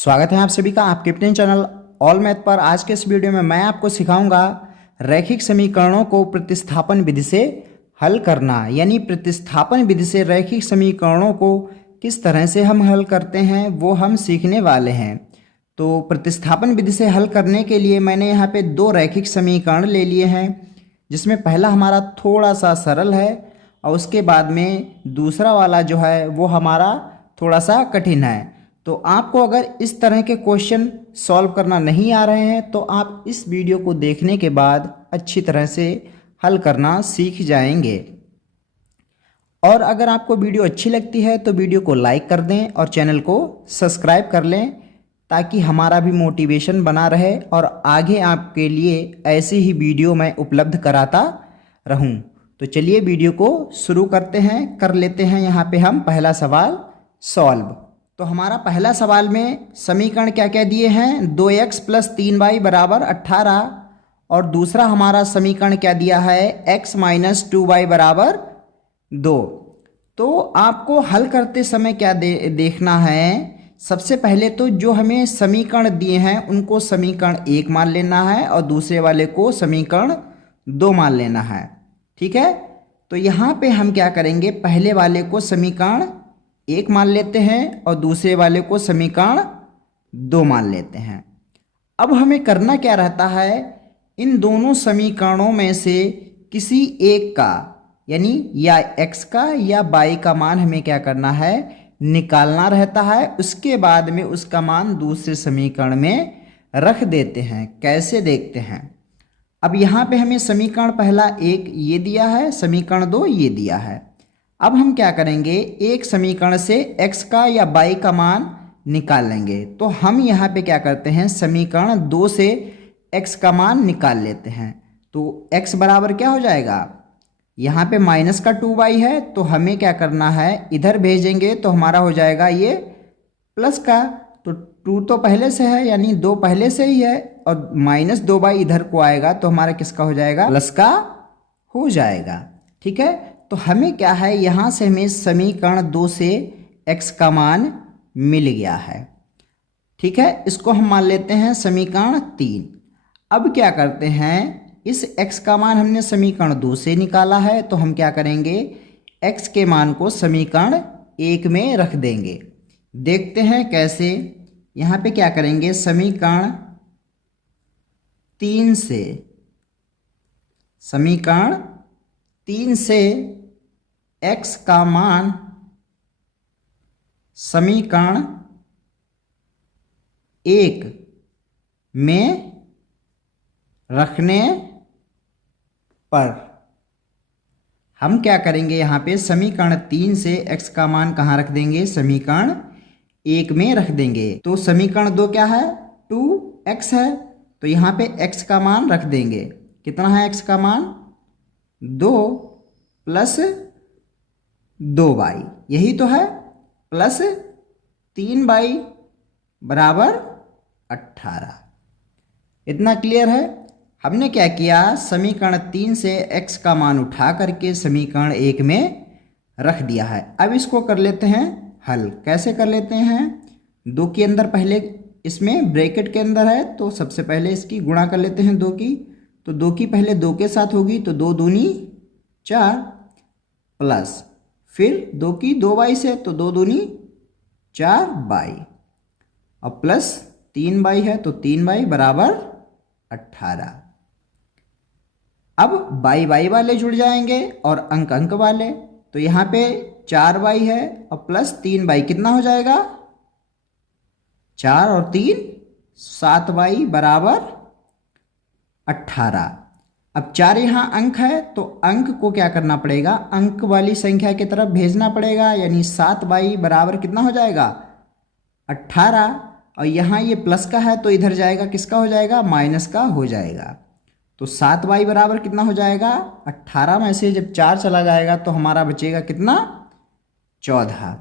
स्वागत है आप सभी का आपके अपने चैनल ऑल मैथ पर। आज के इस वीडियो में मैं आपको सिखाऊंगा रैखिक समीकरणों को प्रतिस्थापन विधि से हल करना, यानी प्रतिस्थापन विधि से रैखिक समीकरणों को किस तरह से हम हल करते हैं वो हम सीखने वाले हैं। तो प्रतिस्थापन विधि से हल करने के लिए मैंने यहाँ पे दो रैखिक समीकरण ले लिए हैं, जिसमें पहला हमारा थोड़ा सा सरल है और उसके बाद में दूसरा वाला जो है वो हमारा थोड़ा सा कठिन है। तो आपको अगर इस तरह के क्वेश्चन सॉल्व करना नहीं आ रहे हैं तो आप इस वीडियो को देखने के बाद अच्छी तरह से हल करना सीख जाएंगे। और अगर आपको वीडियो अच्छी लगती है तो वीडियो को लाइक कर दें और चैनल को सब्सक्राइब कर लें, ताकि हमारा भी मोटिवेशन बना रहे और आगे आपके लिए ऐसी ही वीडियो मैं उपलब्ध कराता रहूं। तो चलिए वीडियो को शुरू करते हैं, कर लेते हैं यहाँ पे हम पहला सवाल सॉल्व। तो हमारा पहला सवाल में समीकरण क्या क्या दिए हैं, 2x + 3y = 18, और दूसरा हमारा समीकरण क्या दिया है, x - 2y = 2। तो आपको हल करते समय क्या देखना है, सबसे पहले तो जो हमें समीकरण दिए हैं उनको समीकरण 1 मान लेना है और दूसरे वाले को समीकरण 2 मान लेना है। ठीक है, तो यहाँ पे हम क्या करेंगे, पहले वाले को समीकरण 1 मान लेते हैं और दूसरे वाले को समीकरण 2 मान लेते हैं। अब हमें करना क्या रहता है, इन दोनों समीकरणों में से किसी एक का, यानी या x का या y का मान हमें क्या करना है, निकालना रहता है। उसके बाद में उसका मान दूसरे समीकरण में रख देते हैं। कैसे देखते हैं, अब यहाँ पे हमें समीकरण पहला 1 ये दिया है, समीकरण 2 ये दिया है। अब हम क्या करेंगे, एक समीकरण से x का या y का मान निकाल लेंगे। तो हम यहाँ पे क्या करते हैं, समीकरण 2 से x का मान निकाल लेते हैं। तो x बराबर क्या हो जाएगा, यहाँ पे -2y है तो हमें क्या करना है, इधर भेजेंगे तो हमारा हो जाएगा ये प्लस का। तो 2 तो पहले से है, यानी 2 पहले से ही है, और -2y इधर को आएगा तो हमारा किसका हो जाएगा, प्लस का हो जाएगा। ठीक है, तो हमें क्या है, यहाँ से हमें समीकरण 2 से x का मान मिल गया है। ठीक है, इसको हम मान लेते हैं समीकरण 3। अब क्या करते हैं, इस x का मान हमने समीकरण 2 से निकाला है तो हम क्या करेंगे, x के मान को समीकरण 1 में रख देंगे। देखते हैं कैसे। यहाँ पे क्या करेंगे, समीकरण 3 से x का मान समीकरण 1 में रखने पर हम क्या करेंगे, यहाँ पे समीकरण 3 से x का मान कहाँ रख देंगे, समीकरण 1 में रख देंगे। तो समीकरण 2 क्या है, 2x है, तो यहाँ पे x का मान रख देंगे। कितना है x का मान, 2 + 2y, यही तो है, प्लस 3y = 18। इतना क्लियर है। हमने क्या किया, समीकरण 3 से x का मान उठा करके समीकरण 1 में रख दिया है। अब इसको कर लेते हैं हल। कैसे कर लेते हैं, 2 के अंदर पहले, इसमें ब्रैकेट के अंदर है तो सबसे पहले इसकी गुणा कर लेते हैं 2 की। तो 2 की पहले 2 के साथ होगी तो 2 दूनी 4, प्लस फिर 2 की 2y से तो 2 दूनी 4y, और प्लस 3y है तो 3y = 18। अब y वाले जुड़ जाएंगे और अंक अंक वाले, तो यहाँ पे 4y है और प्लस 3y कितना हो जाएगा, 4 और 3 7y = 18। अब 4 यहाँ अंक है तो अंक को क्या करना पड़ेगा, अंक वाली संख्या की तरफ भेजना पड़ेगा, यानी 7y = कितना हो जाएगा, 18। और यहाँ ये प्लस का है तो इधर जाएगा, किसका हो जाएगा, माइनस का हो जाएगा। तो 7y = कितना हो जाएगा, 18 में से जब 4 चला जाएगा तो हमारा बचेगा कितना, 14।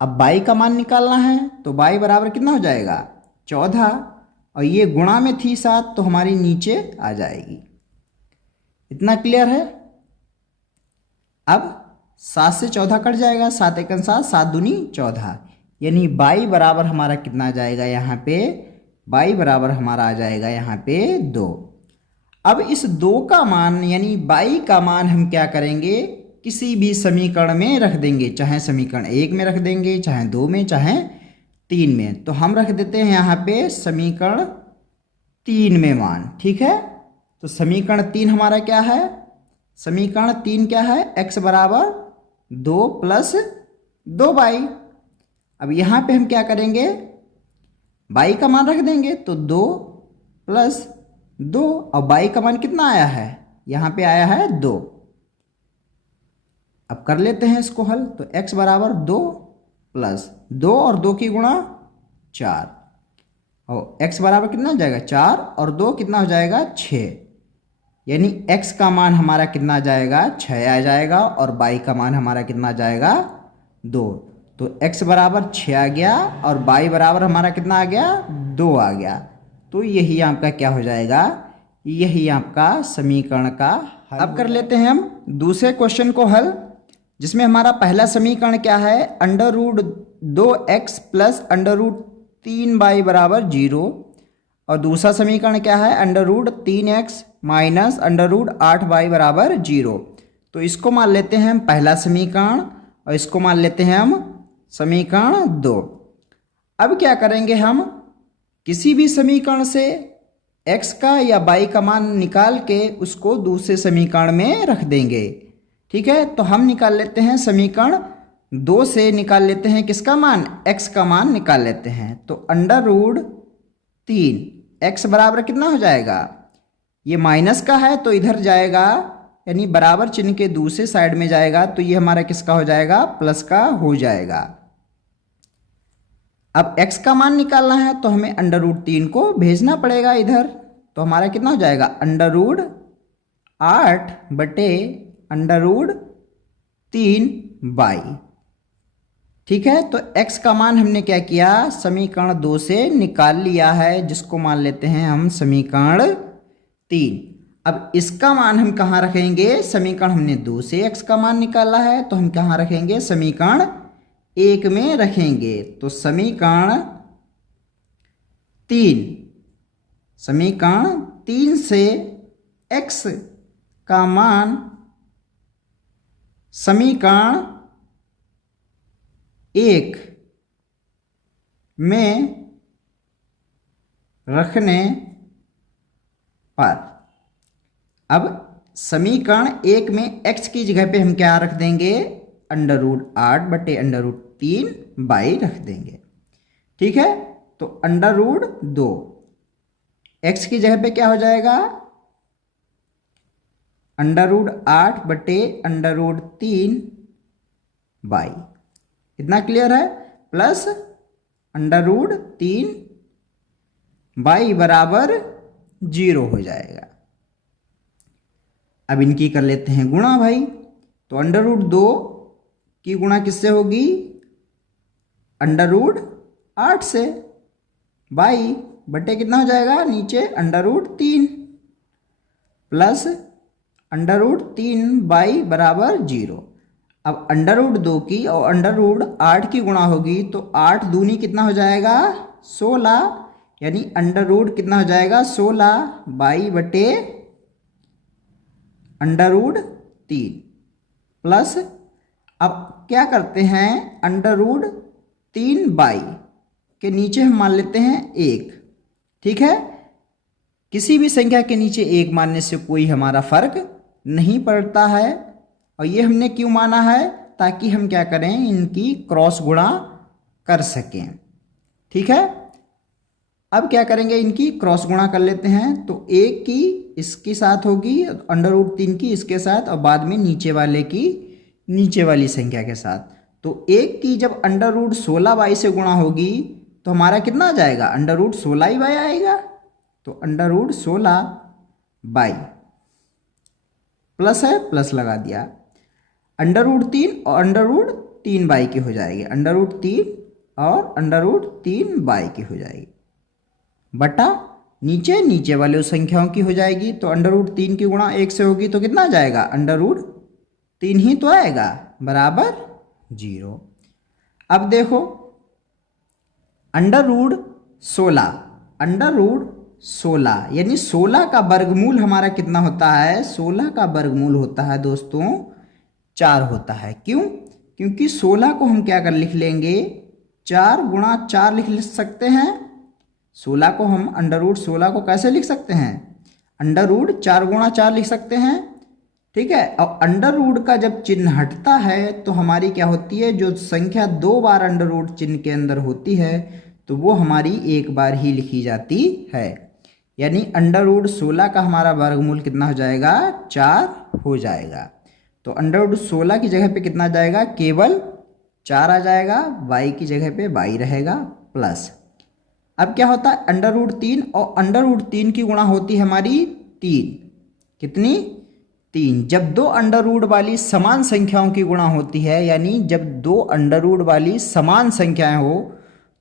अब y का मान निकालना है तो y = कितना हो जाएगा, 14, और ये गुणा में थी 7 तो हमारी नीचे आ जाएगी। इतना क्लियर है। अब 7 से 14 कट जाएगा, 7 × 1 = 7, 7 दूनी 14, यानी बाई बराबर हमारा कितना आ जाएगा यहाँ पे, बाई बराबर हमारा आ जाएगा यहाँ पे 2। अब इस 2 का मान यानी बाई का मान हम क्या करेंगे, किसी भी समीकरण में रख देंगे, चाहे समीकरण 1 में रख देंगे, चाहे 2 में, चाहे 3 में। तो हम रख देते हैं यहाँ पे समीकरण 3 में मान, ठीक है। तो समीकरण 3 हमारा क्या है, समीकरण 3 क्या है, x बराबर 2 प्लस 2y। अब यहाँ पे हम क्या करेंगे, y का मान रख देंगे, तो 2 प्लस 2, और y का मान कितना आया है, यहाँ पे आया है 2। अब कर लेते हैं इसको हल, तो x बराबर 2 प्लस 2 और 2 की गुणा 4, और x बराबर कितना हो जाएगा 4 और 2 कितना हो जाएगा 6, यानी x का मान हमारा कितना आ जाएगा 6 आ जाएगा, और y का मान हमारा कितना आ जाएगा 2। तो x बराबर 6 आ गया और y बराबर हमारा कितना आ गया 2 आ गया। तो यही आपका क्या हो जाएगा, यही आपका समीकरण का हल। अब कर लेते हैं हम दूसरे क्वेश्चन को हल, जिसमें हमारा पहला समीकरण क्या है, under root 2x plus under root 3y बराबर 0, और दूसरा समीकरण क्या है, under root 3x minus under root 8y बराबर 0। तो इसको मान लेते हैं हम पहला समीकरण, और इसको मान लेते हैं हम समीकरण 2। अब क्या करेंगे, हम किसी भी समीकरण से x का या y का मान निकाल के उसको दूसरे समीकरण में रख देंगे, ठीक है। तो हम निकाल लेते हैं समीकरण 2 से, निकाल लेते हैं किसका मान, x का मान निकाल लेते हैं। तो अंडर रूट 3 x बराबर कितना हो जाएगा, ये माइनस का है तो इधर जाएगा, यानी बराबर चिन्ह के दूसरे साइड में जाएगा, तो ये हमारा किसका हो जाएगा, प्लस का हो जाएगा। अब x का मान निकालना है तो हमें अंडर रूट 3 को भेजना पड़ेगा इधर, तो हमारा कितना हो जाएगा अंडर रूट 8 बटे अंडर रूट 3y, ठीक है। तो x का मान हमने क्या किया, समीकरण 2 से निकाल लिया है, जिसको मान लेते हैं हम समीकरण 3। अब इसका मान हम कहाँ रखेंगे, समीकरण हमने 2 से x का मान निकाला है, तो हम कहाँ रखेंगे, समीकरण 1 में रखेंगे। तो समीकरण 3 से x का मान समीकरण 1 में रखने पर, अब समीकरण 1 में x की जगह पे हम क्या रख देंगे, अंडर रूट 8 बटे अंडर रूट 3y रख देंगे, ठीक है। तो अंडर रूट 2 x की जगह पे क्या हो जाएगा, अंडर रूट 8 बटे अंडर रूट 3y, इतना क्लियर है, प्लस अंडर रूट 3y बराबर 0 हो जाएगा। अब इनकी कर लेते हैं गुणा भाई, तो अंडर रूट 2 की गुणा किससे होगी, अंडर रूट 8 से, y बटे कितना हो जाएगा नीचे under root 3 plus under root 3y बराबर 0। अब अंडर रूट 2 की और अंडर रूट 8 की गुणा होगी, तो 8 दूनी कितना हो जाएगा 16, यानी अंडर रूट कितना हो जाएगा 16y बटे अंडर रूट 3 प्लस, अब क्या करते हैं, अंडर रूट 3y के नीचे हम मान लेते हैं 1, ठीक है। किसी भी संख्या के नीचे 1 मानने से कोई हमारा फर्क नहीं पड़ता है, और ये हमने क्यों माना है, ताकि हम क्या करें, इनकी क्रॉस गुणा कर सकें, ठीक है। अब क्या करेंगे, इनकी क्रॉस गुणा कर लेते हैं, तो 1 की इसके साथ होगी, अंडर रूट 3 की इसके साथ, और बाद में नीचे वाले की नीचे वाली संख्या के साथ। तो 1 की जब अंडर रूट 16y से गुणा होगी, तो हमारा कितना आ जाएगा, अंडर रूट 16y आएगा। तो अंडर रूट 16y प्लस है, प्लस लगा दिया, अंडर रूट 3 और अंडर रूट 3y की हो जाएगी, अंडर रूट 3 और अंडर रूट 3y की हो जाएगी, बटा नीचे नीचे वाले उस संख्याओं की हो जाएगी। तो अंडर रूट 3 की गुणा 1 से होगी, तो कितना आ जाएगा, अंडर रूट 3 ही तो आएगा, बराबर 0। अब देखो अंडर रूट 16 यानी 16 का वर्गमूल हमारा कितना होता है? 16 का वर्गमूल होता है दोस्तों 4 होता है। क्यों? क्योंकि 16 को हम क्या कर लिख लेंगे? 4 गुणा 4 लिख सकते हैं। 16 को हम अंडर रूट 16 को कैसे लिख सकते हैं? अंडर रूट 4 गुणा 4 लिख सकते हैं। ठीक है। अब अंडर रूट का जब चिन्ह हटता है तो हमारी क्या होती है? जो संख्या 2 बार अंडर रूट चिन्ह के अंदर होती है तो वो हमारी एक बार ही लिखी जाती है। यानी अंडर रूट 16 का हमारा वर्गमूल कितना हो जाएगा? 4 हो जाएगा। तो अंडर रूट 16 की जगह पे कितना जाएगा? केवल 4 आ जाएगा। y की जगह पे y रहेगा प्लस। अब क्या होता है? अंडर रूट 3 और अंडर रूट 3 की गुणा होती है हमारी 3। कितनी? 3। जब दो अंडर रूट वाली समान संख्याओं की गुणा होती है, यानी जब दो अंडर रूट वाली समान संख्याएं हो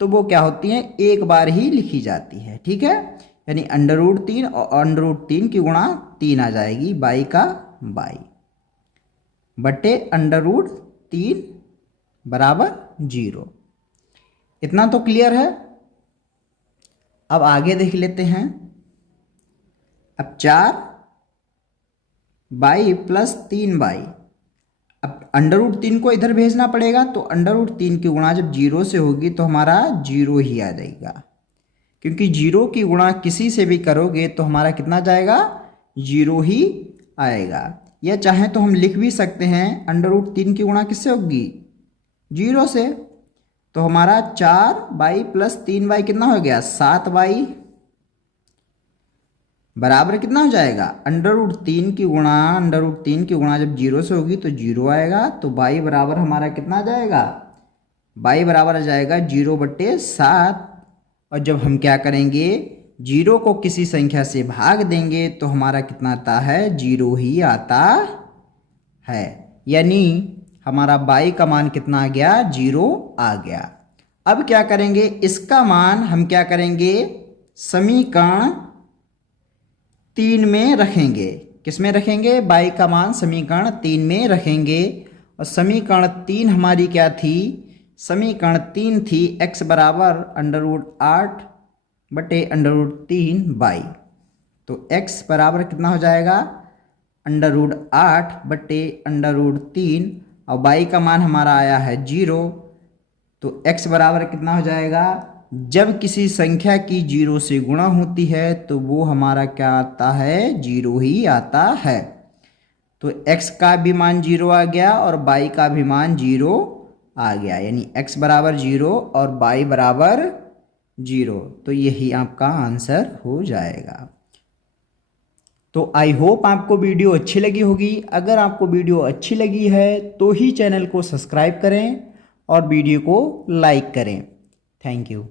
तो वो क्या होती हैं? एक बार ही लिखी जाती है। ठीक है। यानी अंडर रूट 3 और अंडर रूट 3 की गुणा 3 आ जाएगी, y का y बटे अंडर रूट 3 बराबर 0। इतना तो क्लियर है। अब आगे देख लेते हैं। अब 4y प्लस 3y। अब अंडर रूट 3 को इधर भेजना पड़ेगा तो अंडर रूट 3 की गुणा जब 0 से होगी तो हमारा 0 ही आ जाएगा, क्योंकि 0 की गुणा किसी से भी करोगे तो हमारा कितना जाएगा? 0 ही आएगा। या चाहे तो हम लिख भी सकते हैं अंडर रूट 3 की गुणा किससे होगी? 0 से। तो हमारा 4y प्लस 3y कितना हो गया? 7y बराबर कितना हो जाएगा? अंडर रूट 3 की गुणा जब 0 से होगी तो 0 आएगा। तो y बराबर हमारा कितना जाएगा? y बराबर आ जाएगा 0/7। और जब हम क्या करेंगे? 0 को किसी संख्या से भाग देंगे तो हमारा कितना आता है? 0 ही आता है। यानी हमारा y का मान कितना आ गया? 0 आ गया। अब क्या करेंगे? इसका मान हम क्या करेंगे? समीकरण 3 में रखेंगे। किस में रखेंगे? y का मान समीकरण 3 में रखेंगे। और समीकरण 3 हमारी क्या थी? समीकरण 3 थी x बराबर अंडर रूट 8 बटे अंडर रूट 3y। तो x बराबर कितना हो जाएगा? अंडर रूट 8 बटे अंडर रूट 3 और y का मान हमारा आया है 0। तो x बराबर कितना हो जाएगा? जब किसी संख्या की 0 से गुणा होती है तो वो हमारा क्या आता है? 0 ही आता है। तो x का भी मान 0 आ गया और y का भी मान 0 आ गया। यानी x बराबर 0 और y बराबर 0। तो यही आपका आंसर हो जाएगा। तो आई होप आपको वीडियो अच्छी लगी होगी। अगर आपको वीडियो अच्छी लगी है तो ही चैनल को सब्सक्राइब करें और वीडियो को लाइक करें। Thank you.